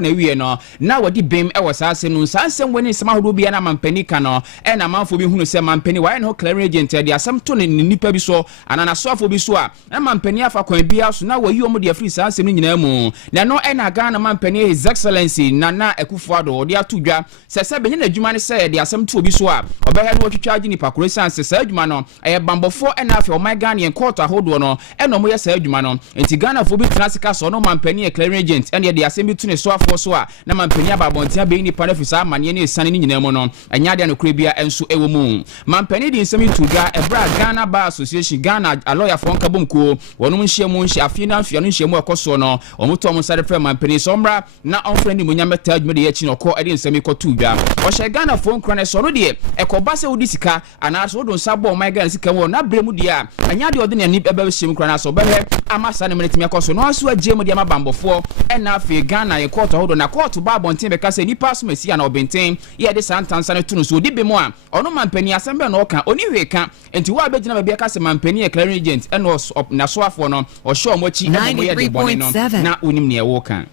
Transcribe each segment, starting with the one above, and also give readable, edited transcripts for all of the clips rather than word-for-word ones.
na wie no na wadi bem e wasase no sansem woni sema hodo bia na mampani ka no e na manfo bi hunu se mampani wa no clearing agent de asem to ne nipa bi so anana soafo bi so a na mampani afa kwan bia so na wayi omo de afri sansem no nyina mu na no e na Ghana mampani his excellency Nana Akufo-Addo de atudwa se benye na adwuma ne se de asem to obi so a obehe no twitwaje nipa koro sanse se adwuma no e bambofo e na afi o my Ghana en court ahodo no e no mo ye se adwuma no enti Ghana fo bi transika so no mampani e clearing agent ene de asem bi to ne soafo so a na mampani ababontia be ni pa fisa amane ne esane ni nyina mu no anya de no kura bia enso ewo mu mampani de nsem tudwa ebra Ghana Bar Association Ghana lawyer for nkabomko wonum nhyiamu nhyiafie na afia no nhyiamu ekoso no omoto mo sare frɛ mampani somra na onfrɛ ni munya meta adwuma de yachi no kɔ ede nsem ikotudwa o hye Ghana fo nkra ne so no de ekoba se wodi sika ana so do nsabo my Ghana sika wo na brɛ mu de a anya de ode ne ni ebe hyem nkra na so bɛhɛ amasa ne menetimi ekoso no aso agye mu de amabambofo na afie Ghana ye court hodo na court ba bonten be ka se nipa so masi na obenten ye de santansa ne tunu so odi be mu a ono mampani asembe na oka oni hweka enti wa begina ba bia ka se mampani e clearing agent eno na so afo no o show mochi e mo ye de bone no na onim ne e wo kan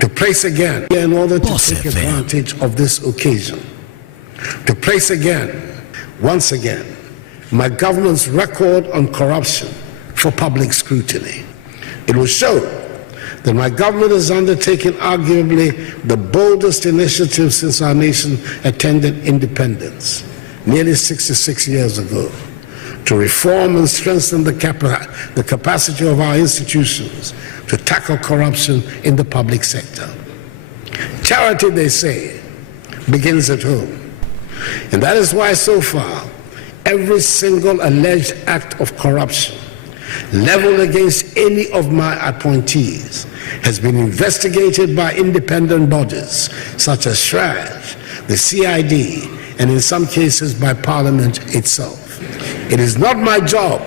to place again in order to take advantage of this occasion to place again once again my government's record on corruption for public scrutiny. It will show that my government has undertaken arguably the boldest initiative since our nation attained independence nearly 66 years ago to reform and strengthen the capacity of our institutions to tackle corruption in the public sector. Charity, they say, begins at home. And that is why so far every single alleged act of corruption leveled against any of my appointees has been investigated by independent bodies such as SHRAJ, the CID, and in some cases by Parliament itself. It is not my job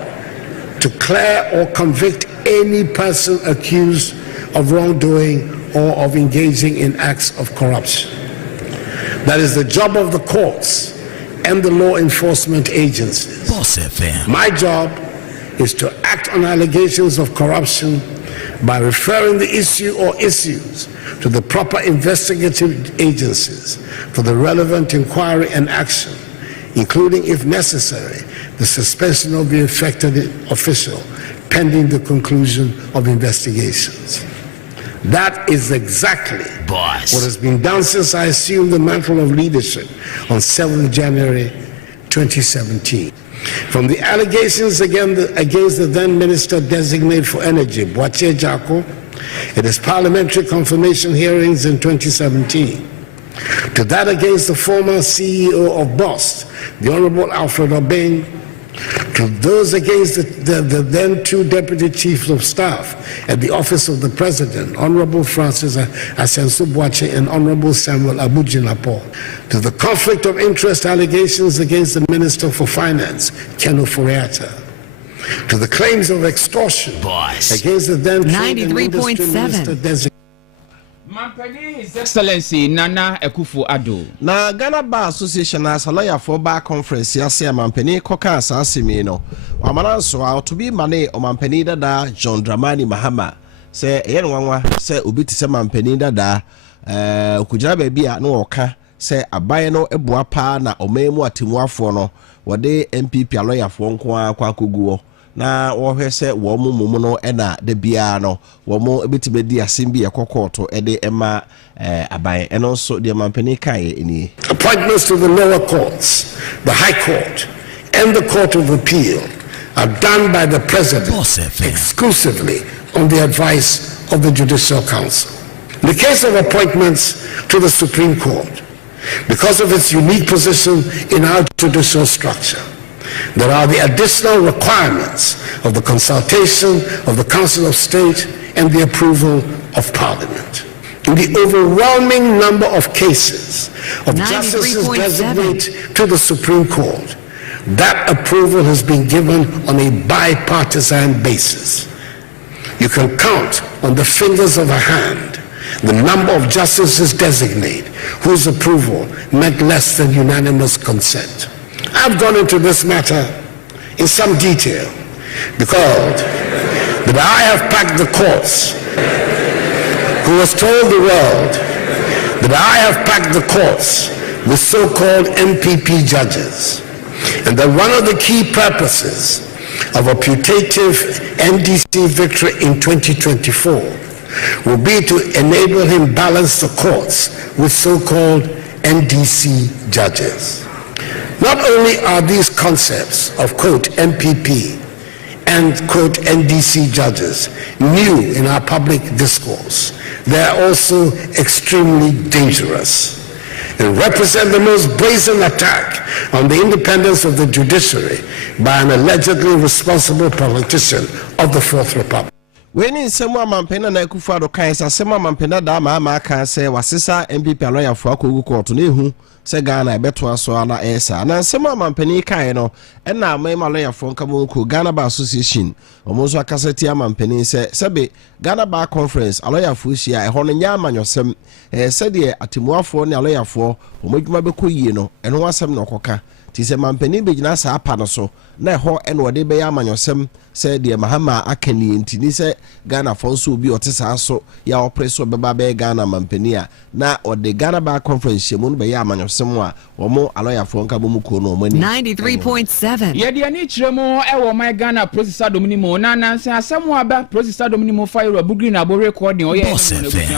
to clear or convict any person accused of wrongdoing or of engaging in acts of corruption. That is the job of the courts and the law enforcement agencies. My job is to act on allegations of corruption by referring the issue or issues to the proper investigative agencies for the relevant inquiry and action, including, if necessary, the suspension of the affected official pending the conclusion of investigations. That is exactly what has been done since I assumed the mantle of leadership on 7th January 2017. From the allegations against the then Minister Designate for Energy, Boakye Jako, at his parliamentary confirmation hearings in 2017, to that against the former CEO of BOSSTV, the Honorable Alfred Obeng, to those against the then two Deputy Chiefs of Staff at the Office of the President, Honorable Francis Asensu-Boakye and Honorable Samuel Abujinapo, to the conflict of interest allegations against the Minister for Finance, Ken Ofori-Atta, to the claims of extortion against the then Trade and Industry Minister Designate. Mampani His Excellency Nana Akufo-Addo. Na Ghana Bar Association as a lawyer for bar conference yase Mampani koka asase no. Wamana so to be mane o Mampani dada John Dramani Mahama. Se yen wanwa se obi ti se Mampani dada okujira baabi a no oka se abaye no eboa pa na omemu atimuafo no wode MPP lawyer for nko akwa koguo. Na wohwe se wo mumu no ena de bia no wo mo ebetibedi asem bi ekokoto ede ema aban eno so de Mampani kai eni. Appointments to the lower courts, the High Court and the Court of Appeal are done by the President exclusively on the advice of the Judicial Council. In the case of appointments to the Supreme Court, because of its unique position in our judicial structure, there are the additional requirements of the consultation of the Council of State and the approval of Parliament. In the overwhelming number of cases of justices designate to the Supreme Court, that approval has been given on a bipartisan basis. You can count on the fingers of a hand the number of justices designate whose approval meant less than unanimous consent. I've gone into this matter in some detail because that I have packed the courts, who has told the world that I have packed the courts with so-called MPP judges, and that one of the key purposes of a putative NDC victory in 2024 will be to enable him balance the courts with so-called NDC judges. Not only are these concepts of, quote, MPP and, quote, NDC judges new in our public discourse, they are also extremely dangerous and represent the most brazen attack on the independence of the judiciary by an allegedly responsible politician of the Fourth Republic. When in some mampena na Akufo-Addo kan sa sema mampena da ma kan se wasesa MPP lawyer fo akogu court na ehu se Ghana ebeto aso na esa na sema mampeni kan no na amema lawyer fo nkamo ko Ghana Bar Association omonso akaseti amampeni se sebe Ghana Bar Conference lawyer fo hia eho no nya amanyosem se de atimuafo ne lawyer fo omodwuma beko yie no eno wasem no koka ti se mampeni begina sa apa no so na eho eno wode be ya amanyosem se de Mahama akani ntini se Ghana fonso obi otesa so ya opreso beba be Ghana mampenia na ode Ghana Bar Conference mu no be ya amanyosem a omo aloyafo nka bomu ko no omani 93.7 ye de ani kiremo e wo my Ghana processor dominimo na nanse asem aba processor dominimo fire abugri na bo recording oye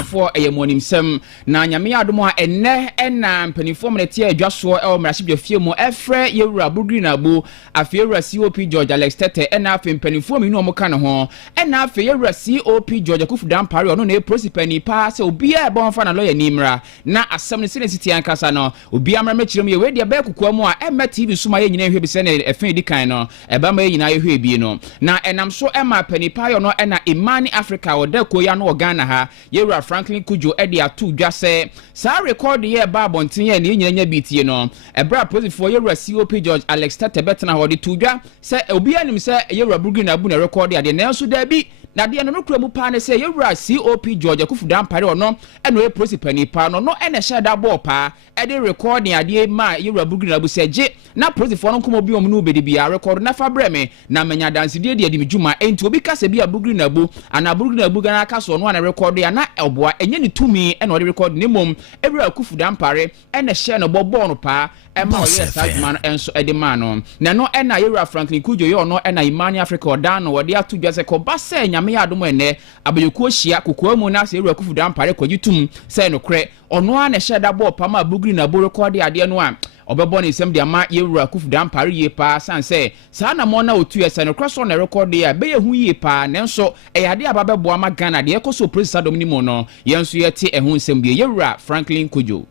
for eyemonimsem na nyame adom a enne na mpanifo mnete adwaso e wo mrahye fie mu efre yewura abugri na bo afiewura COP George Alex Tete ena mpanifo mi no omoka ne ho ena afi yewura COP George Akufo-Addo Ampare ono na prosipani pa se obi a bon fa na lawyer nimra na asem ne siti ankasa no obi amra mechirem ye we de ba kukuwa mu a emma TV suma ye nyina hwe bi se na efe di kan no eba ma ye nyina ye hwe bi no na enam so emma panipa yo no ena Imani Africa oda ko ya no Ghana ha yewura Franklin Kujo e de atu dwa se sa record ye ba bonten ye ne nyina nya bitie no ebra prosifo yewura COP George Alex Tete betena ho de tu dwa se obi anim se yewura burgi na bu na record ade na so da bi na de no kura mu pa ne se yewura COP George Akufo-Addo Ampare ono eno e prosipani pa no ene sha da bo pa e de recording ade ma yewura burgi na bu se je na prosifo no komo bi om no bedi bia record na fa breme na manya dance de de midjuma enti obi kase bia burgi na bu ana burgi na bu gana aka so no na record ya na eboa enye ni tumi eno de record ne mom yewura Akufo-Addo Ampare ene share no bobo no pa ema oye sajman enso edema no na no ena yewura Franklin Kujo yo no ena Imani Africa odan no wode atu dwa se ko ba se nyame ya adom ene abayekuo hia kokoa mu na se yewura Akufo-Addo Ampare kwagitum se no kre ono a na sheda bo pa ma bugri na bo record ade no a obebo ne sem de ama yewura Akufo-Addo Ampare ye pa san se sa na mo na otu ese no kre so na record ya be ye hu ye pa nenso e ade ababebo ama Ghana de ekoso president dominimo no yenso ye te ehun sem de yewura Franklin Kujo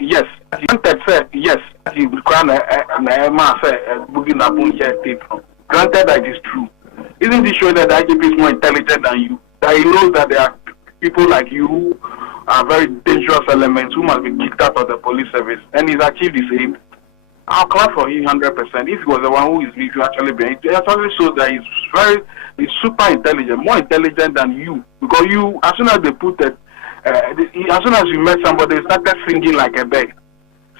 yes. Yes, you can granted that is true. Isn't it sure that the IGP is more intelligent than you? That he knows that there are people like you who are very dangerous elements who must be kicked out of the police service, and he's achieved his aim. I'll clap for him 100%. If he was the one who is actually being, it actually shows that he's super intelligent, more intelligent than you, because you, as soon as they put it. As soon as you met somebody, they started singing like a bird,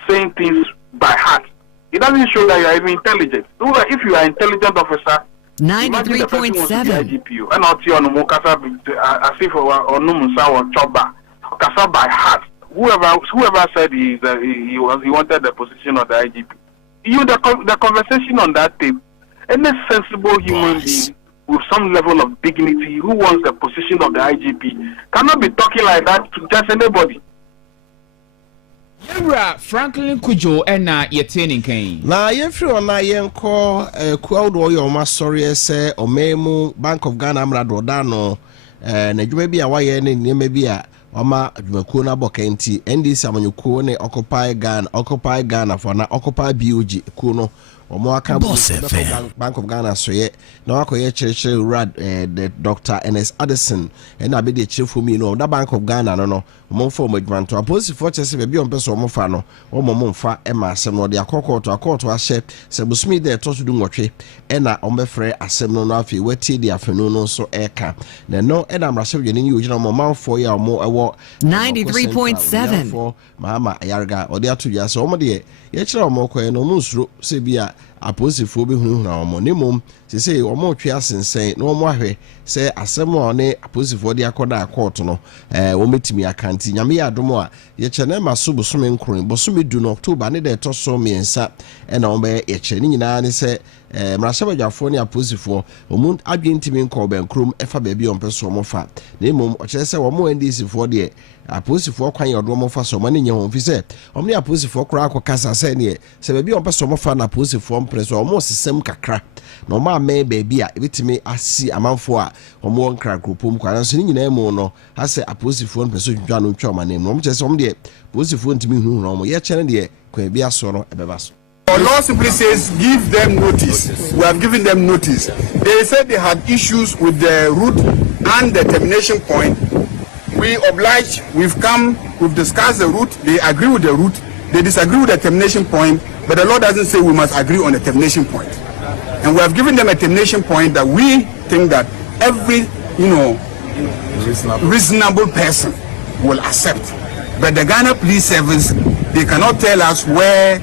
saying things by heart. It doesn't show that you are even intelligent. If you are an intelligent officer, 93.7 and not on Mokasa as if or Numusa or Choba, Kasa by heart. Whoever said he wanted the position of the IGP. The conversation on that tape, any sensible human being with some level of dignity who wants the position of the IGP cannot be talking like that to just anybody. Yewura Franklin Kujo ena yetenin kan na yefri ona yenko kwawdo yo masori ese omemu Bank of Ghana amrado dano na dwuma bi a waye ne nema bi a oma dwumakuo na bokenti NDC amanyukuo ne Occupy Ghana for na Occupy BOG kuo no omo aka Bank of Ghana soye na wakoye chirechire rad Dr. NS Addison na be de chirefo mi no da Bank of Ghana no omo fo modwanto aposi for chese be bi on pese omo fa no omo mfa e ma asem no de akokoto ahye se busumi de to sudu nwotwe na omo frɛ asem no afi wati de afenu no so eka na no na amrahye yene ni ogina omo manfo ya omo ewo 93.7 Mahama Ayarga ode atudwa se omo de ye kire omo koye no omo nsuro se bia aposifoɔ behunahuna wɔn ne mom sese wɔn twe asensen na wɔn ahwɛ sɛ asɛm a ne aposifoɔ de akɔda court no wɔn betimi akanti nyame yɛ adom a yɛkyɛ na ma so bosome nkron bosome du no October ne de ɛtɔ so mmiɛnsa ɛna wɔn bɛyɛ yɛkyɛ ne nyinaa ne sɛ mrahyɛbadwafoɔ ne aposifoɔ wɔn adwentimi nkɔ bɛnkrom ɛfa baabi a wɔn pɛ so wɔn fa na mmom ɔkyerɛ sɛ wɔn NDC-foɔ deɛ aposifoɔ kwan yɛ ɔdo wɔn fa so wɔn ne nyɛ wɔn fi sɛ wɔn ne aposifoɔ koraa akɔ kasa sɛ neɛ sɛ baabi a wɔn pɛ so wɔn fa na aposifoɔ mpere so wɔn sisɛm kakra na wɔn amɛn baabi a ebitumi asi amanfoɔ a wɔn wɔ nkra kuropom kwan nso ne nyinaa mu no asɛ aposifoɔ mpɛ so dwa no ntwa wɔn anim na wɔn kyerɛ sɛ wɔn deɛ aposifoɔ ntumi hunahuna wɔn yɛkyɛ ne deɛ kwan bi aso no ɛbɛba so. Our law simply says give them notice. We have given them notice. They said they had issues with the route and the termination point. We oblige, we've come, we've discussed the route, they agree with the route, they disagree with the termination point, but the law doesn't say we must agree on the termination point. And we have given them a termination point that we think that every, reasonable person will accept. But the Ghana Police Service, they cannot tell us where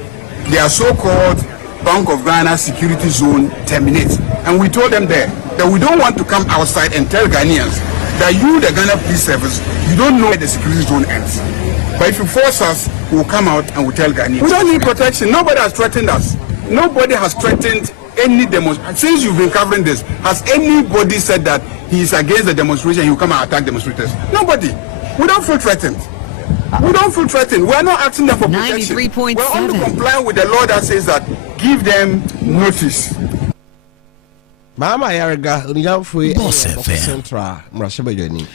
their so-called Bank of Ghana security zone terminates. And we told them there that we don't want to come outside and tell Ghanaians that you, the Ghana Police Service, you don't know where the security zone ends. But if you force us, we'll come out and we'll tell Ghanaians. We don't need protection. Nobody has threatened us. Nobody has threatened any demonstration. Since you've been covering this, has anybody said that he is against the demonstration, he will come and attack demonstrators? Nobody. We don't feel threatened. We don't feel threatened. We're not asking them for protection. 93.7. We're only complying with the law that says that give them notice. Mama Yarga, Unyamfui, Central, Mrashabajani.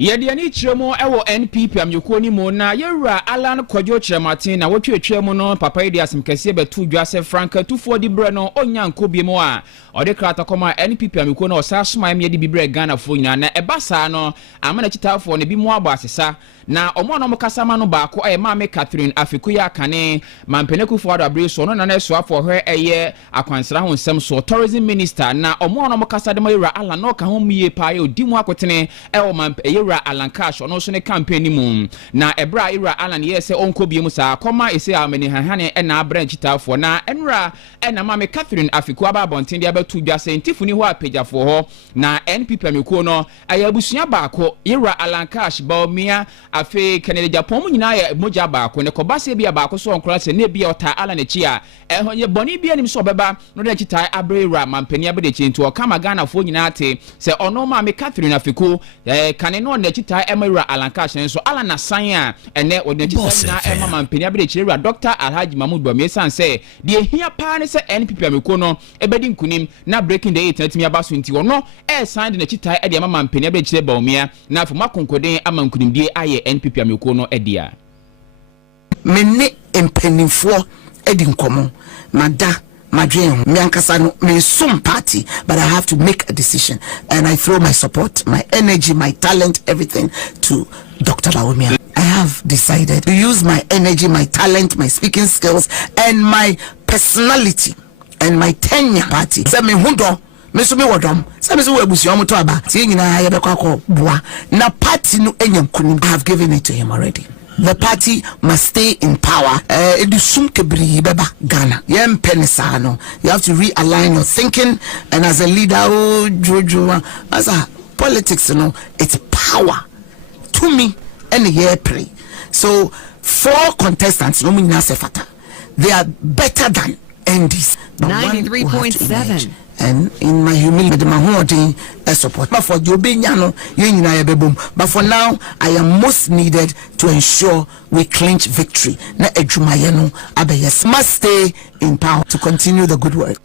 Yɛde ani kyerɛ mu ɛwɔ NPP amyɛkuo ni mu na yɛwura Alan Kwadwo Kyerɛmaten na wɔtwe mu no papa yi de asem kɛseɛ bɛtu dwa sɛ Franka tufoɔ di brɛ no onya nkobie mu a ɔde krata kɔma NPP amyɛkuo no ɔsa soma me de bibrɛ Ghana fo nyina na ɛba saa no amana kyitafoɔ ne bi mu abɔ asesa na ɔmo na ɔmo kasama no baako ɛyɛ Maame Catherine Afikuya Kane mampenekufoɔ adabre so no na nesoafo hwɛ ɛyɛ akwansra ho nsɛm so tourism minister na ɔmo na ɔmo kasa de ma yɛwura Alan no ka ho mie pa yɛ odi mu akotene ɛwɔ Alan Cash ono so ne campaign ni mu na ebra ira Alan yese onko biem sa koma ese amani hahane na branch tafo na enra na Maame Catherine Afiku aba bonten dia betu dwa sentifuni ho apejafo ho na NPP amekuo no ayabusua baako ira Alan Cash baomia afi Canada Japan nyina ya moja baako ne kobase bia baako so onkra se ne bia ota Alan echi a ehonye boni bia nim so beba no de chitai abrera mampani abede chintu o kama Ghana fo nyina ate se ono Maame Catherine Afiku kane no na chita emira Alan Cash nso Alan na san a ene odna chita na ema mampani abede chirewura Dr. Alhaji Mahmoud Bami san se de hia pa ne se NPP ameko no ebedi nkunim na breaking the 8 natimi abaso nti ono sign na chita e de ema mampani abede chire Bawumia na afuma konkoden ama nkunimdie aye NPP ameko no edia menne empanimfo edi nkomo mada Madrid, Miankasano, me some party, but I have to make a decision. And I throw my support, my energy, my talent, everything to Dr. Bawumia. I have decided to use my energy, my talent, my speaking skills, and my personality, and my tenure party. Semi hundo, mesumi wadom, semi so webusi omuto aba. Ti nyina yebekwa ko boa. Na party no enyam kunim. I have given it to him already. The party must stay in power. Ghana. You have to realign your thinking, and as a leader, as a politics, it's power to me and the year pray. So 4 contestants, they are better than NDs. 93.7. And in my humility, my holding a support. But for Jobinyano, but for now, I am most needed to ensure we clinch victory. Na Ejumayano Abayes must stay in power to continue the good work.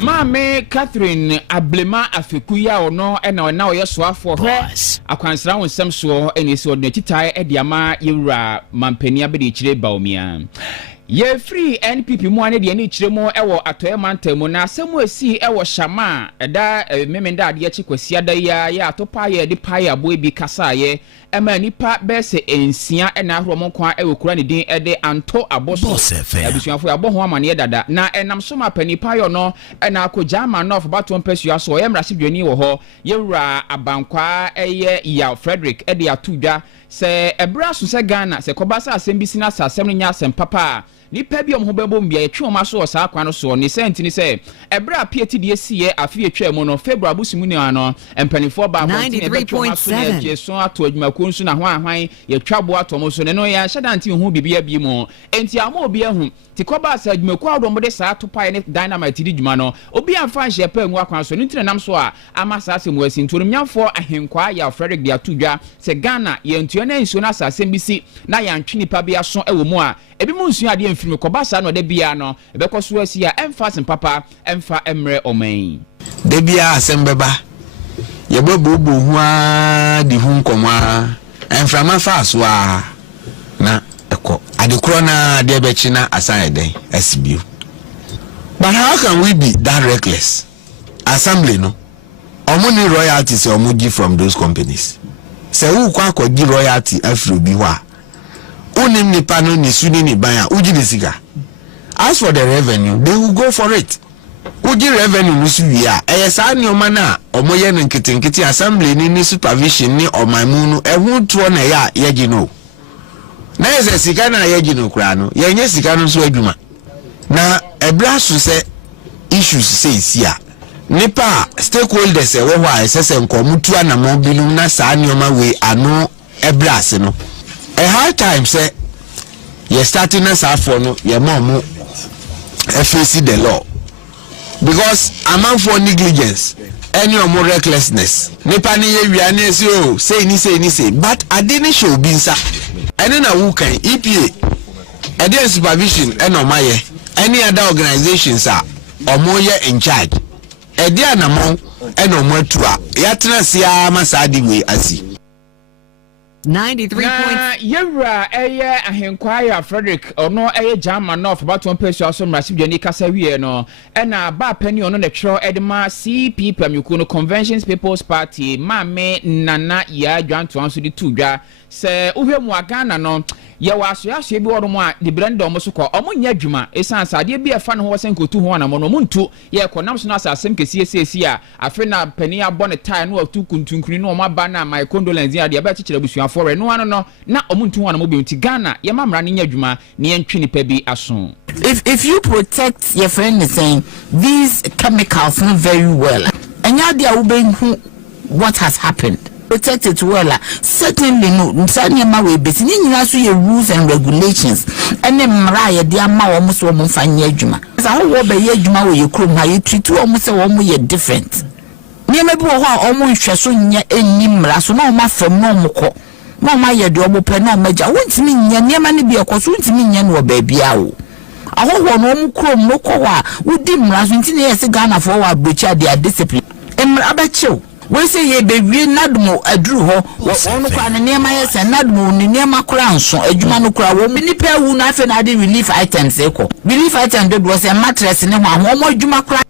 Maame Catherine Ablema Afikuya ono na na oyeswafo he akwansra wonsem so eni se odne titai ediama yewura mampani abede chire Bawumia ye free NPP mu ane de ni chire mu ewo atoye mantamu na asemu esi ewo shama eda memenda ade achi kwasi adaya ya atopa ye de pa ya boy bi kasa ye ema nipa bese ensia na ahro mo kwa ewo kura ne din ede anto aboso abusuafo ya bo ho amane dada na enam so ma panipa yo no na akogya ma no of baton pesu aso ye mrase dwani wo ho ye wura abankwa eye ya Frederick ede atudwa se ebra so se Ghana se kobasa asem bi sina asem nya asem papa nipa bi om ho bebom bia yetwe oma so osa akwa no so ne senti ni se ebra pieti de sie afi etwa mu no February busimu ni ano empanifo ba abonti ne betwa ma so ne jeso ato adwumaku nso na ho ahwan yetwa bo ato so ne no ya hyadanti hu bibia bi mu enti ama obi ahu tikoba asa adwumaku awdo de saa to pae ne dynamite di dwuma no obi amfa nhye pa ngu akwan so ne ntire nam so a ama saa se mu asinto no myamfo ahenkwa ya Frederick de atudwa se Ghana ye ntuo na nsuo na asase mbisi na ya ntwe nipa bi aso ewo mu a ebi mu nsuo ade mfiri koba saa no de bia no ebekọ so asi a emfa papa emfa emre omen de bia asembeba ye bobo hu a di hu nkoma emframa fa so a na eko adekro na de bechi na asan den asibio. But how can we be that reckless? Assembly no omuni royalties omugi from those companies. Se wu kwa gi royalty afro bi wa unim ni pano ni suni ni baya uji ni siga. As for the revenue, they will go for it. Uji revenue nusu ya sa ni oma na omoye no nkitinkiti assembly ni supervision ni omamunu ehu tuo na ya yeji no. Na yese sika na yeji no kura no yenye sika no so adwuma. Na ebra so se issues say sia. Nipa stakeholders wo ho a sese nkomutu anamo bilum na saa nioma we ano ebra se no. A hard time say you starting us out for no your mom face the law because amount for negligence any or more recklessness nipa ni ye wiane say but I didn't show binsa any na who can EPA and supervision and on my any other organizations are or more in charge e dia na mo and on more tua yatna sia masadi we asi 93. Yewra ahenkwa ya Frederick ono German no for about one person so mrasib dwani kasa wie no na ba pani ono na tro edema CP pamyuku no Conventions People's Party mame nana ya dwanto anso di tudwa se uhwemu agana no ye waso bi wono mu a de brenda omo so ko omo nya adwuma esan sade bi efa no ho senkotu ho na mo no muntu ye konam so na asasem kesi a afi na pani abɔ ne tie no atu kuntunkuni no omo aba na my condolence ya de ba chichira busuafo re no ano no na omuntu ho na mo bi nti Ghana ye mamra ne nya adwuma ne ye ntwe nipa bi aso. If you protect your friend is saying these chemicals not very well and ya dia ubenhu what has happened protect it well certainly no nsanyama we besi ni nyina so ye rules and regulations ene mra ye dia ma wo so mo fanye adwuma sa ho wo be ye adwuma we ye krom ha ye treat wo mo se wo mo ye different niema bi wo ho a o mo hwe so nya enni mra so na o ma fam no mo ko na o ma ye de o mo pe na o maja wontimi nya niema ne bi ekoso wontimi nya no ba bia wo ahoho no mu krom no ko wa wudi mra so ntine ye se Ghana for wa breach their discipline emra abachew we say ye bewie nadmo aduru ho ono kwa ne niema ye se nadmo ne niema kura nso adwuma no kura wo nipa wu na afi na de relief items eko relief item do was a mattress ne ho mo adwuma kura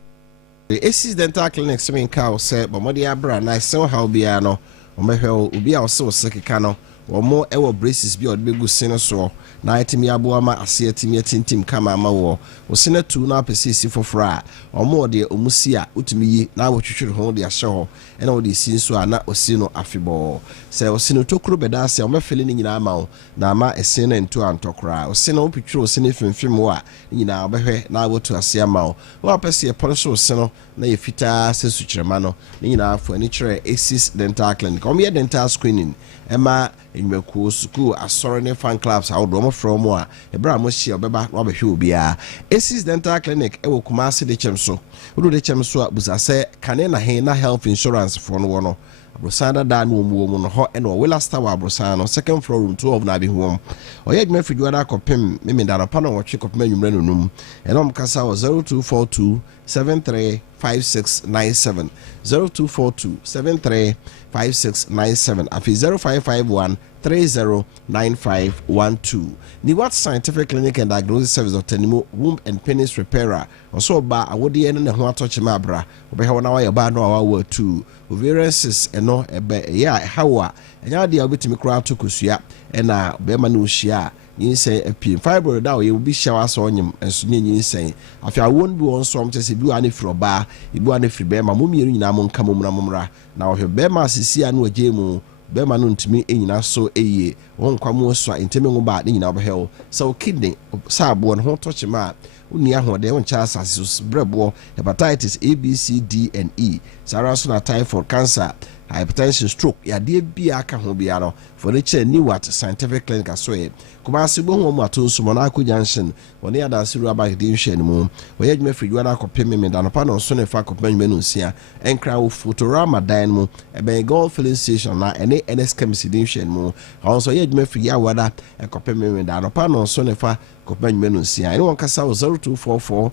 Aces Dental Clinic semen ka say bomodi abra na se how bia no omehwe obi a o se o sekeka no omo ewo braces bi o de begu sene so na itimi abo ama ase atimi atintim kama ama wo sene tu na apesisi fofora omo de omusi a utimi yi na wo twetwere ho de ahye ho ena wo de si so a na osi no afebo se osi no tokuro beda ase o mefele ni nyina ama wo na ama ese na ntu antokora osi no pitwere osi ne fimfim wo a nyina obehwe na wo tu ase ama wo wo apese e polish osi no na ye fita se sukyerema no nyina afo ani kyere Aces Dental Clinic o me dental screening ema enweku school asore ne fan clubs how do from a ebra mo hia obeba na obehwe obia Aces Dental Clinic ewo Kumasi de chemso wo de chemso a busase kane na he na health insurance for no no abrosanda da no mu no ho ene o wela star wa abrosanda no second floor room 12 na bi hom oye dme fidwa na kopem me da pa no wo twe kopem anwumre no num ene om kasa 0242 735697 0242 735697 afi 0551 309512 ni what scientific clinic and diagnosis service of tenimo womb and penis repairer also ba awode ene ne ho atoche mabra obe ha wona wa ba no awa tu ovarian cyst eno ebe ya hawa enya de obetimi kura to kosua ena be ma no hia yinsen apie fibroid da we bi hia so onyem enso yinsen afia won bi won so amchese bi ane froba ibi ane fribe ma mo mieru nyina mo nka mo mra na wo hwe be ma sisi anu agye mu bema no ntimi enyina so eye won kwamo so ntimi ngo ba nyina obehel so kidney saabo no ho tochima uni ahode won cha asase brebo hepatitis A B C D and E saraso na typhoid cancer hypertension stroke ya de bia aka ho bia no for the chair new at scientific clinic asoe kuma asibo ho mu atonso mo na akọ junction woni ada siru abak de nhwe mu we yedme free wana akọpem me da no pa no so ne fa akọpem me no sia enkra wo Futurama dan mu ebe golf filling station na ene NS chemist de nhwe mu also yedme free awada akọpem me da no pa no so ne fa akọpem me no sia ene won kasa 0244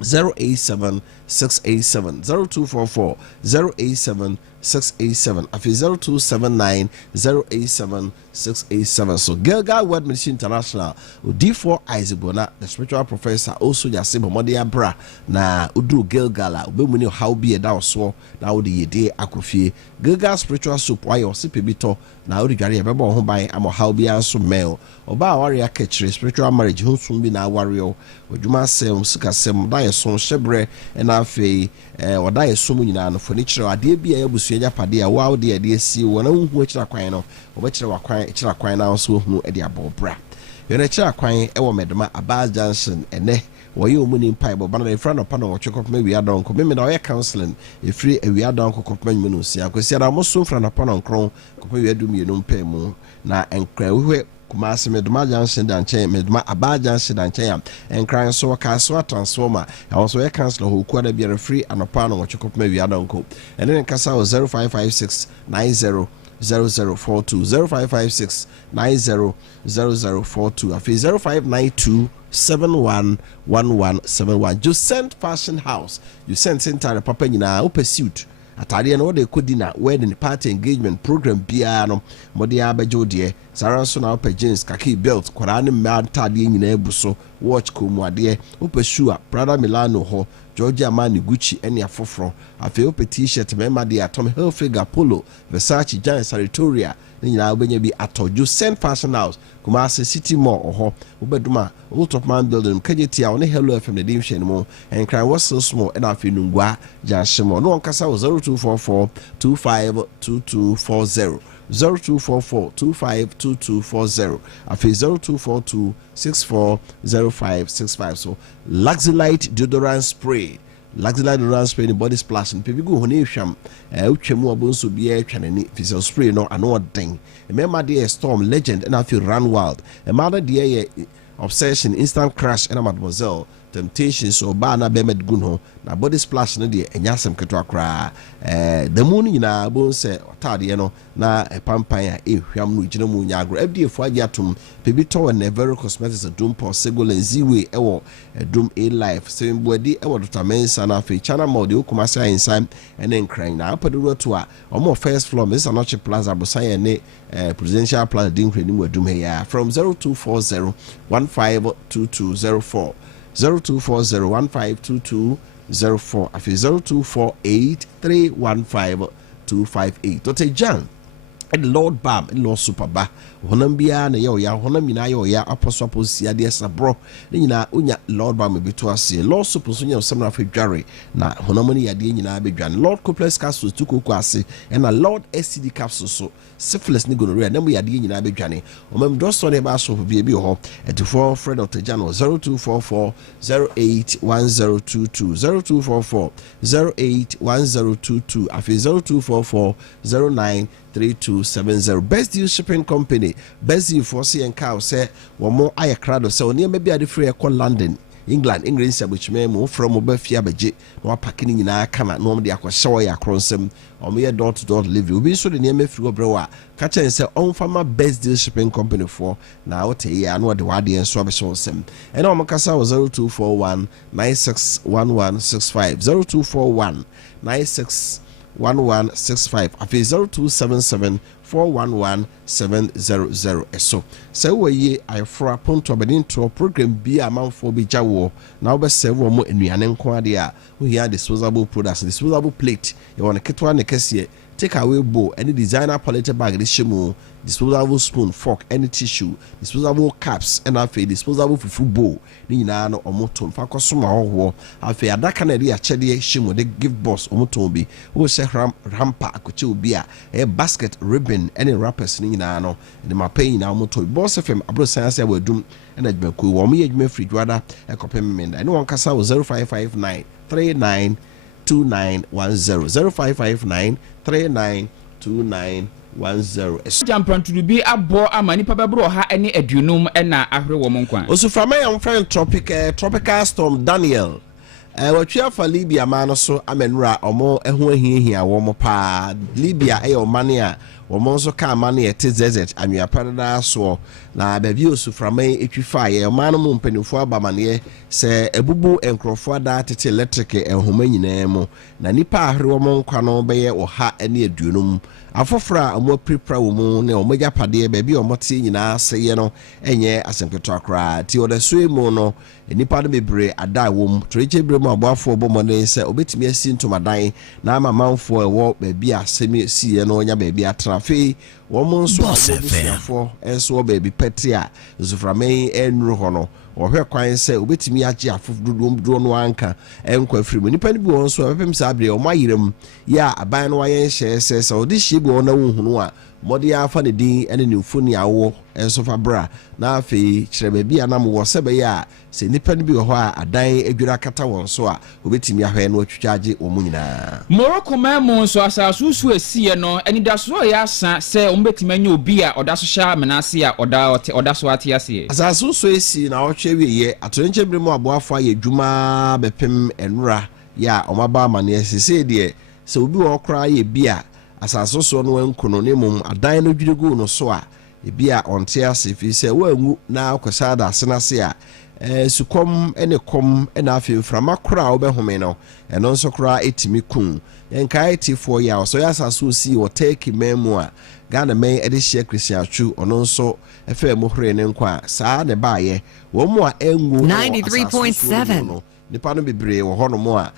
087 687 0244 087 687 afi 0279 087 687. So Gilgal Word Medicine International D4 Isabona, the spiritual professor, also just say Modia Bra na Udu Gilgala ubemuni how be a down so now the day akufie Gilgal spiritual soup why or sipibito na udi gari bebo ho ban amo how be anso male oba warrior catch spiritual marriage ho sum bi na warrior odwuma sem suka sem da yeso shebre na afei oda yeso mu nyina no furniture ade bia ya busu nya pade a wow de ade si wona hu akira kwan no obekire wakwan akira kwan na so hu ade abobra yona akira kwan ewo medema Abaz Junction ene woye omuni mpai bo bana efra no pa no chekop me wi adon ko me na woye counseling efri wi adon ko kopman mu no sia kwesi ada mo so fra na pa no kron ko wi adum ye no mpai mu na enkra we kuma meduma Junction dan chen meduma Abaz Junction dan chen enkra so ka so transformer I also ye counselor ho ku ada bi free anopa no chekop me wi adon ko ene nkasa 0556 90 0042 0556 90 0042 afi 0592 711171 just send fashion house you send center papa nyina pursuit atade na wode kodina wedding party engagement program bia no mode abejo de saranso na opa jeans kaki belt kwara ne ma atade nyina ebuso watch ko mu ade opesua Prada Milano ho Georgia Armani Gucci eni afoforo afi opa t-shirt mema de Tommy Hilfiger Polo Versace Giant Saratoria nyina obenya bi atojo send fashion house kuma ase city mall oho obeduma Top Man building kageti a one Hello FM the dim shen mo and cry was so small and afi nungwa janshimo no nkasa 0244 252240 0244 252240 afi 0242 640565 so Luxelite deodorant spray Luxelite deodorant spray in body splash and people go hone hwam utwemu abonso bia twanani physical spray no ano den remember the storm legend and afi run wild e mother the obsession instant crash and mademoiselle temptation so ba na be med gun ho na body splash no de enyasem keto akra the moon nyina bon se otade no na pampan a ehwam no gina mu nyagro fda fo agiatum pebito and never cosmetics adum possible and ziwe ewo adum a life seven body ewo dotamensa na fe chana mode okumasa inside and enkran na apaduro to a omo first floor Miss Anoche Plaza bosan ne presidential plaza dinkre ni wadum he ya from 0240 152204 0240152204 afi 0248315258 Dr. John and Lord Bam and Lord Superba honambia na yo ya honamina yo ya apostle sia de sabro nyina onya Lord Bam beto ase Lord Super so nya samra fa dware na honamani ya de nyina bedwane Lord Complex Capsules tukoko ase and Lord STD capsules so syphilis ni gonorrhea na mu ya de nyina bedwane omam do so ne ba so bi ho etifo Fred Dr. John 0244 081022 0244 081022 afi 0244 093270 Best Deal Shipping Company Best Deal for and cow say one more aya crowd so near maybe a free call London England which may move from Obafia Beji no packing in our camera no de akwa ya kronsem or me door to door delivery we so the near me free brewer catch and say on farmer Best Deal Shipping Company for now te ya no the wadi and so sem and on makasa 0241 961165 0241 961165 afi 0277 411-700 so we ayefra ponto abedin to program bi amanfo bi jawo na we serve mo enuane nko ade a we hear disposable products disposable plate you want ketwa ne kese take away bowl, any designer palette bag, the shimu, disposable spoon, fork, any tissue, disposable caps, and afe disposable fufu bowl. Ni na no omoto mfa kosoma ho afe adaka na de achede shimu de give boss omoto bi wo se rampa akoche obi a basket ribbon any wrappers ni na no de mapay na omoto boss fm abro science ya wadum na adwumaku wo me adwuma free dwada ekopem menda ene won kasa wo 0559 39 2910 0559 39 2910 Jamprantu bi abo ama nipa bebro ha ene adunum na ahre wo monkwan osuframa yam friend tropical storm Daniel watwa fa Libya ma no so amenura omo eho ahihia wo mo pa Libya omane a wo mo so ka amane ete zezet anwea parada so na baby osuframa etwifa ye omane mo mpanifo abamane se ebubu enkrofo da tete electric ehoma nyina mu na nipa ahre wo monkwa no be ye oha ene adunum afofra amo prepare wo mu ne omagya pade baby omote nyina seye no enye asempeto akra ti odeso mu no nipa no bebre ada wo mu treche bre mu aboafo obomone se obetimi asi ntomadan na amamanfo ewo baby asemi siye no nya baby atrafe wo mu nso aboafo enso baby petia zuframei enru hono ohwe kwan se obetimi agye afofudo no anka enkwa afiri nipa ni bi won so apem sa abre o mayirem ya aban no wayen hye se odi hye bi won na wohunu a modi afa ne din ene ne mfuni awo enso fa bra na afi kyerebe bia na mo sebe ya se nipa ni bi ho a adan adwura kata won so a obetimi ahwe no atwitwaje o munyina Morocco memo so asasusu esie no eni daso ya asa se ombetimi anya obi a odaso sha menase a odaso ate ase asasusu esi na otwe wiye atorenche bre mu aboafo aye dwuma bepem enura ya omaba amane sese de se obi wo kra ye bia asasusu no enkuno ne mum adan no dwiregu no so a ebia onte ase fi se wangu na akwasada asenase a sukom ene kom ena afi frama kra obehome no eno nso kra etimi kun yenka etifo ya so ya sasu si o take memu a Ghana men ede hye Christian Chu ono nso efe mu hre ne nkwa saa ne baaye wo mu a engu 93.7 nipa no bebre wo hono mu a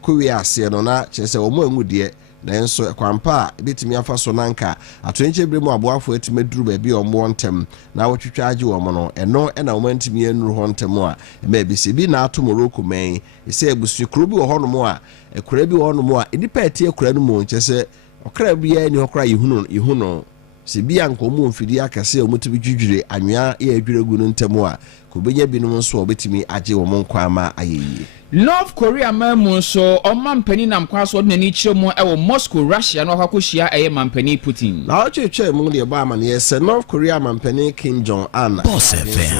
kowi ase no na kyese wo mu engu de na nso kwampa betimi afa so nanka atonche bre mu aboafo etimeduru ba bi omwo ntem na wotwitwaje wo mo no eno na wo mantimi enuru ho ntem a ma bisi bi na ato Morocco men ise ebusu kuro bi wo hono mu a ekura bi wo hono mu a edipa etie kura no mu nkyese okra bi ya ni okra yihuno se bia nkomu mfidi akase omutubi dwudwire anwea ya adwiregu no ntem a kobenya binom nso obetimi age wo monkwa ma ayeyi North Korea mamu so omampani nam kwaso de ni chiremu e wo Moscow Russia no akwakohia eye mampani Putin na ochechwe mu de ba amane se North Korea mampani Kim Jong Un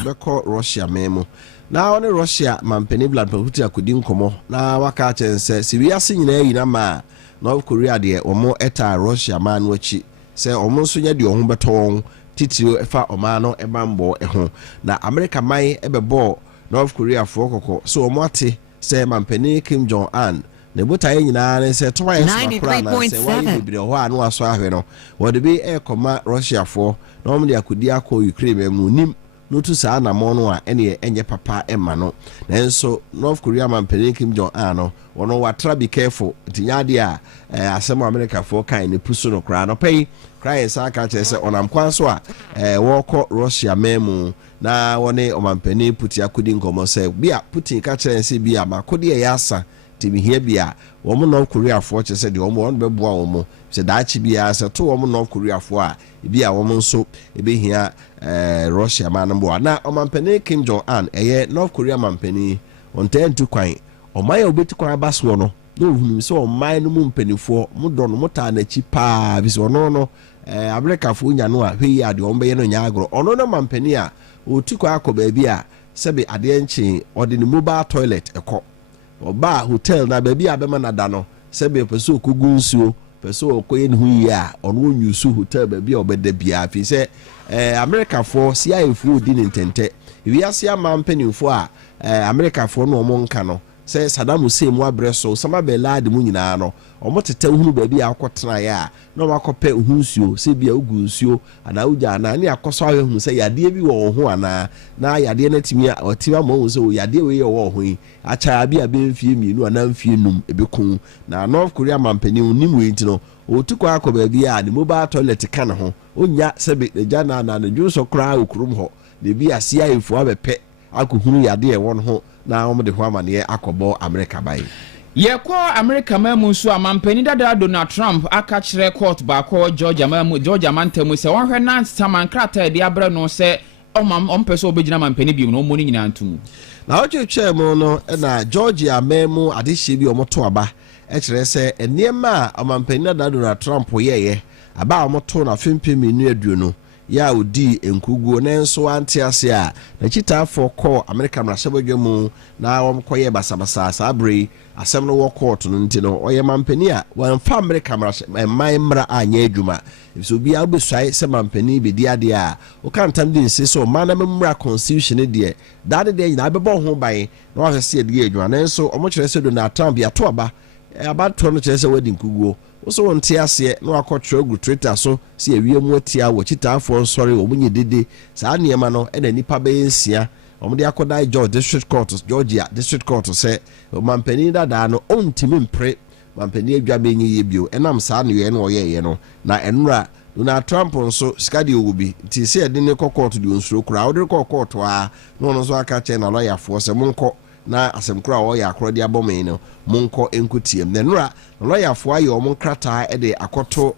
be ko Russia memu na one Russia mampani Vladimir Putin akodi nkomo na waka chense siwiase nyina yi na ma North Korea de omo eta Russia man wachi se omo nso nya de ohun beto titiro efa omano ebambo eho na America mai ebebo North Korea fo kokko so omo ate se mampani Kim Jong Un ne botaye nyina ne se towa esmakura na se wa bibire ho anu aso ahwe no wode bi ekoma Russia fo na omo de akodi akọ Ukraine mu nim no tu sa na mo no a ene enye papa emma no nanso North Korea mampani Kim Jong Un no wono watra be careful tinyade a asem America fo kan ne puso no kra no pay kra sa ka che se onam kwan so a woko Russia memu na wone omampani Putin akodi ngomo se bia Putin ka che se bia makodi e yasa timi hia bia wo mo North Korea fo che se de wo mo beboa wo mo se daachi bia se to wo mo North Korea fo a bia wo mo nso ebe hia Russia manambo na omampani Kim Jong Un eye North Korea mampani ontentu kwan omaya obeti kwan baswo no no hunu so omaya no mu mpanifo mu don mu ta na chi pa bi so no America fo nya no a hwe ade ombe no nya agro ono no mampani a otukwa akoba bi a sebe ade nchi ode ni mobile toilet ekọ oba hotel na ba bi abema na da no sebe peso okugu nsuo peso okoye ne hu yi a ono nyusu hotel ba bi obeda bia fi se America fo CIA fo di ntente wi asia mampanifo a America fo no omo nka no se Saddam Hussein mu abreso sama bela de mu nyina no omo tete hunu ba bi akotena ya na omo akope hunsuo se bia ugu nsuo ana uja na ne akoso awe hunu se yade bi wo ho ana na yade na timi otima mo se yade we wo ho yi acha bi abemfie mienu ana mfie num ebekun na North Korea mampani nim we ntino otukwa akọ baabi a ne mobile toilet ka ne ho onya sebe jana na ne dwuso kra okurum ho ne bi asia efu abepe akohuru yade e won ho na omde ho amane akọbọ America bai Yekwo America mamu nso amampani dada Donald Trump aka kire court ba ko Georgia mantemu se won hwe na samankrata de abre no se ompeso obegina mampani bi no mo ni nyina ntum na ocheche mu no na Georgia mamu adehye bi omoto aba e kire se eniema amampani dada Donald Trump yeye aba omoto na fempemi nu aduonu ya odi enkuguo nenso antiase a na chitafo call America mrashabodwemu na womkoye basabasa sabre asem no wo court no ntino oye mampani a wamfa America mra anya adwuma so bia obesai se mampani bedi ade a o kan tam din se so mana memra constitution de dade de na bebo ho ban na wa se de adwuma nenso omo kire se Donald Trump ya to aba to no kire se wadi nkuguo so wonte ase na akotwe gu Twitter so se awiem atia wo chitafo nsori wo munye dede saa niema no na nipa be nsia omde akoda Georgia District Court se mampani dada no ontimi mpre mampani adwa benyi ye bio enam saa no ye no oyeye no na enura Donald Trump nso skadi ogubi ti se ede ne court di onsuro kura odre court a no so aka che na lawyer fo se monko na asemkura o ya akro de abome no monko enkutiem na nura lawyer fo aye o monkrata e de akoto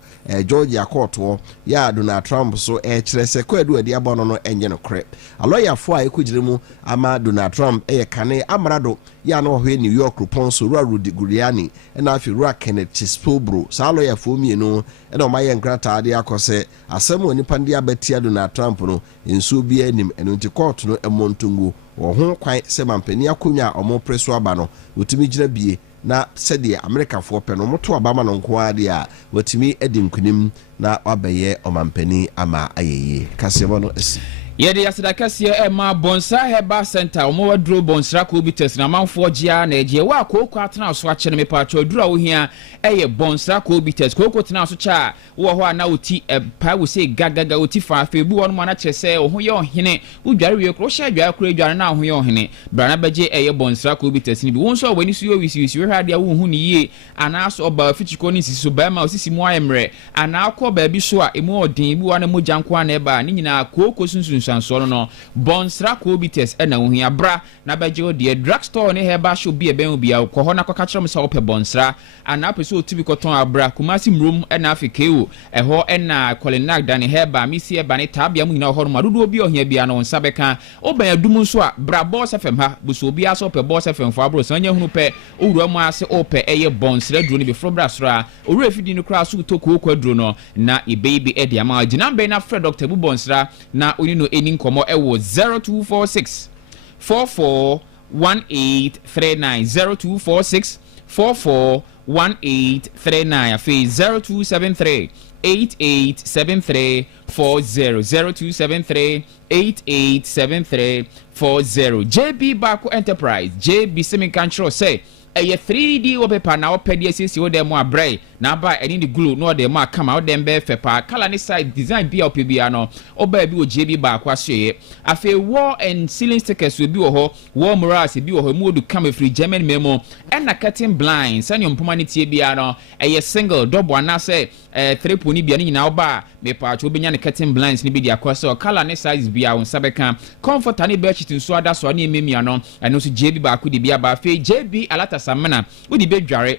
Georgia court wo ya Donald Trump so kire se kwadu ade abono no enye no kre lawyer fo aye kujiremu ama Donald Trump kane amrado ya no hwe New York Ponso Rudy Giuliani na afi Rudy Kenneth Spobro sa lawyer fo mienu na o maye nkrata ade akose asem oni pande abatia Donald Trump no enso bi anim eno nti court no emontungu wo ho kwan se mampani akonya omo preso aba no otimi gina bie na sede America fo pe no moto aba ma no nko ade a watimi edi nkunim na wabeye omampani ama ayeye kasebo no esi Yede yasidakase ma bonsa heba center omo wadro bonsra ko bites na manfo gia na eje wa kokko atena so ache me pa dura wo hia eye bonsra ko bites kokko tena so cha wo ho na oti pa wo se gagaga oti fa febu won mo na kire se wo ho ye ohene udware wie kro sha dware kro dware na ho ye ohene brana beje eye bonsra ko bites ni bi won so wani so yo wisi we hade wo hu ni ye ana so ba fichiko ni sisi so ba ma osisi mu ayemre ana akọ ba bi so a emu odin bi wa na moja nko ana ba ni nyina kokko sunsun so no bonsra ko bites na wo hia bra na beje odi drugstore ne heba show bi eben obi a ko ho na kwaka kire me sa wo pe bonsra ana pese otibi koton abra kumasi mrum na afekeu eho na kolinag dan heba misi eba ne tabia mu nyina ho no madudu obi ohia bia no nsa beka oban adum nso a bra boss fm ha buso obi aso pe boss fm fo abro sanya hunu pe owura mu ase ope eye bonsra duro ne be frobra sra owura fidi no kra so to ko kwaduro no na e baby e dia ma gina be na Fred Dr. Bu bonsra na oni no eni nkomo ewo 0246 441839 0246 441839 afi 0273 887340 0273 887340 JB Bako Enterprise JB Semicontrol say eye 3D wallpaper na opedi asisi wo dem abrɛ na ba eni the glue no dem akama wo dem be fepa color ni side design bi opebia no oba bi wo JB Bako asoye afi wall and ceiling stickers will be wo ho wall mirrors bi wo ho mu odu come free German memo na curtain blinds sani mpoma ni tie bia no eye single double na say 3 poni bia ni nyina oba me pa cho benya ne curtain blinds ni bi dia kwaso color ni size bia won sabeka comfort ani be chitin so ada so ani ememia no eno so JB Bako di bia ba fe JB alata samana udi be dware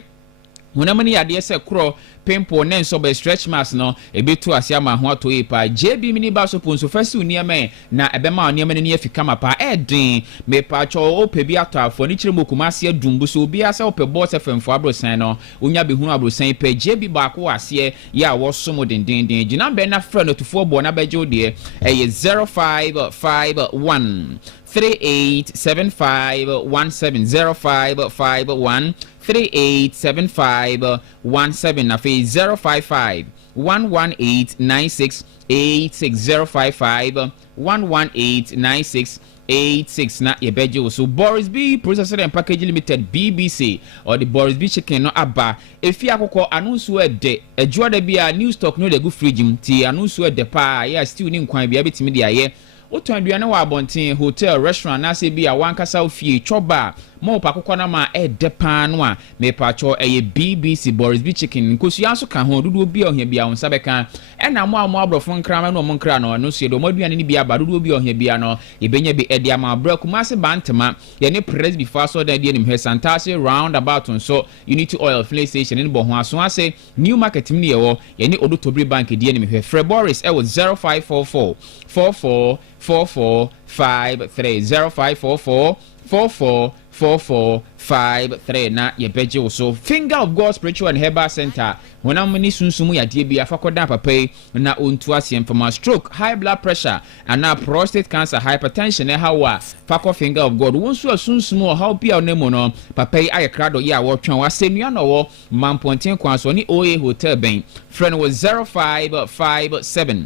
munamani ade se kro pimple ne so be stretch mask no ebetu ase ama ho ato ipa JB mini ba so ponso fasi uniame na ebema uniame ne afika mapa edin me pa cho opebi ato afo ni kiremo kumase adumbu so obi ase ope boss fmfo abrosan no onya be hunu abrosan pe JB Bako ase ya wo somo dendenden gina be na friend no tufo bo na beje ode 0551 387517 0551 387517 na fe 055 1189686 055 1189686 na yebeje so Boris B Processor and Package Limited BBC or the Boris B chicken no aba efi akoko anunsu ede ejuada bia new stock no de go fridge ti anunsu ede pa ya still ni nkwan bia betimi de aye woto aduane wa abonten hotel restaurant na se bi a wankasa ofie choba mo pakokɔ na ma depa no a me pacho BBC Boris B chicken nkosia so ka ho dodo bi ohia bia won sabeka ɛna mo abrofo nkra no mo nkra no so do mo aduane ni bia ba dodo bi ohia bia no ebenya bi edi ama braku ma se bantema ye ne press before so da die nim he santase round about so unity oil filling station in bo ho aso ase new market ni ye wo ye ne odotobri bank die nim he Fred Boris e wo 0544 444453 0544 444453 na ye beje so Finger of God Spiritual and Herbal Center wona mani sunsumu ya die bia fakoda papai na ontu asem from stroke, high blood pressure and prostate cancer, hypertension e hawa fako Finger of God wonsu asunsumu how bia onemo no papai ayekrado ya wo twan wasenua no wo mamponten kwanso ni OA Hotel ben friend was 0557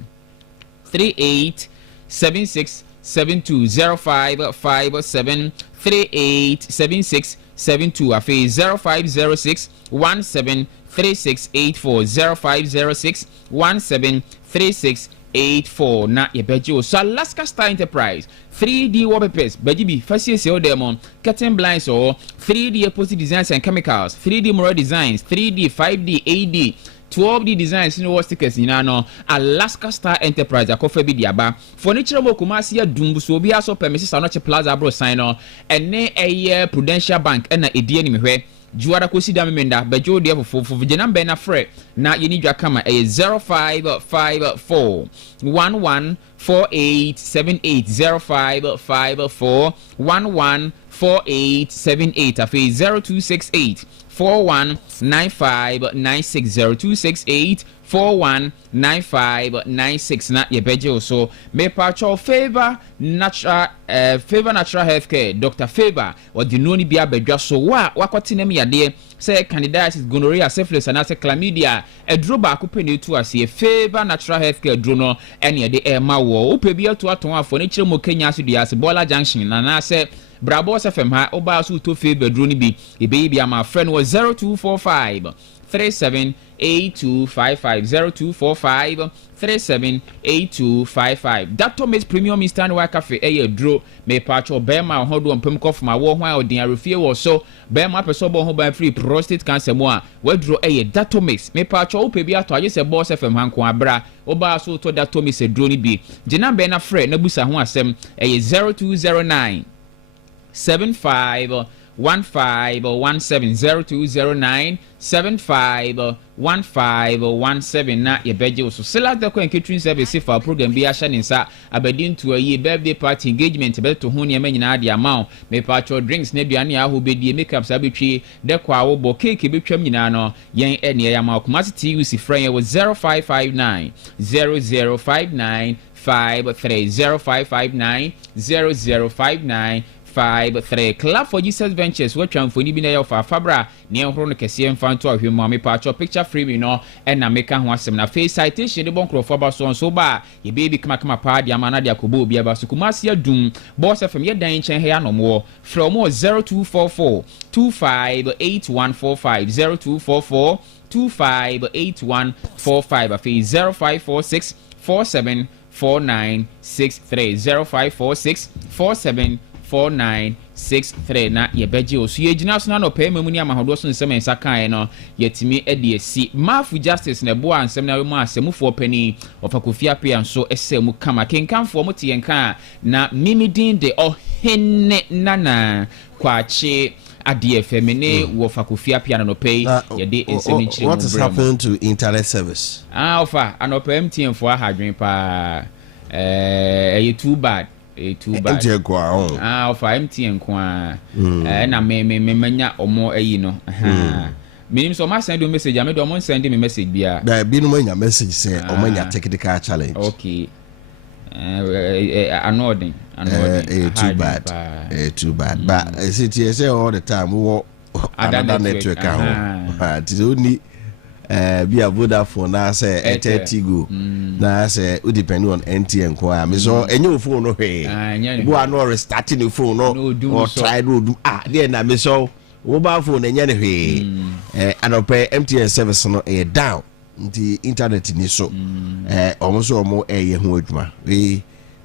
387672 0557 387672 afi 0506 173684 0506 173684 na yebeji so Alaska Star Enterprise 3D wallpapers bajibi fasie o demon curtain blinds or 3D opposite designs and chemicals 3D mural designs 3D 5D AD 12D designs no stickers nyina no Alaska Star Enterprise akofa bi diaba furniture mo kumasi adumbu so obi aso permission sanoche plaza bro sign no ene eye Prudential Bank ena edie ni mehwe juara kosi da memenda bejo de fofo gena be na frɛ na yeni dwa kama eye 0554 114878 0554 114878 afi 0268 419596 419596 na yebeje so me pacho favor natural healthcare Dr. Favor or the noni bia bedwa so wa wakotinem yade say candidiasis gonorrhea syphilis and chlamydia edro ba ko peni tu ase Favor natural healthcare dro no ene yade e ma wo ope bia to aton afo ne kire mo Kenya so dia se Bola Junction na say Brabos FM ha oba so to Favor dro ni bi e be bia ma friend was 0245 378255 0245 378255 Dr. Miss Premium Instant White Cafe eye dro me pacho bema hodo mpem kof ma wo hwan odin arefie wo so bema peso bo ho ba free prostate cancer mo a wadro eye Dr. Miss me pacho ope bi ato aye se Boss FM hanko abra oba so to Dr. Miss dro ni bi gina be na frɛ na busa ho asɛm eye 0209 75 1517 0209 75 1517 na yebeje so select the catering service for program bi ahya ninsa abadin to ayi birthday party engagement be to ho ne ma nyina ade amount me patcho drinks na duane aho bedie makeup sa betwi de kwa wo bo cake betwam nyina no yen ene ya ma Kumasi TUC friend was 0559 0059 53 0559 0059 53 Club for Jesus Ventures what transfoni bi na ya fa fabra ne ehoro no kese mfanto ahwemu me pa picture frame no and na make ho asem na face citation de bon crofo ba so ba ye baby kama pa dia mana dia kobo bi aba so Kumasi adum Boss FM ye dan chen he anomwo from 0244 258145 0244 258145 afi 0546 474963 0546 474963 na yebeje osu yegina so na no pay mamuni amahodo so nsem ensa kan no yetimi ede esi mafu justice na bo ansem na mu asemufo pani ofa KOFI APPIAH so esemu kama kenkanfo mo tiyenka na mimidin de OHENENANA KWAKYE ADIE femene WOFA KOFI APPIAH no pay yede ensem nchire. What is happening to internet service? Ofa anopa MTN fo ahadwen pa too bad. Too bad. Ofa MTN kwa na me manya omo ayi no minim so ma send you message am do mo send me message bia da bi no manya message say o manya technical challenge. Okay. Anodin too bad but it say all the time we another network at only be a Vodafone na say Airtel go na say we depend on MTN kwa me so enyo phone no he we are not restarting the phone no or try do there na me so mobile phone enya ne he anope MTN service no down the internet ni so almost omo ho adwuma we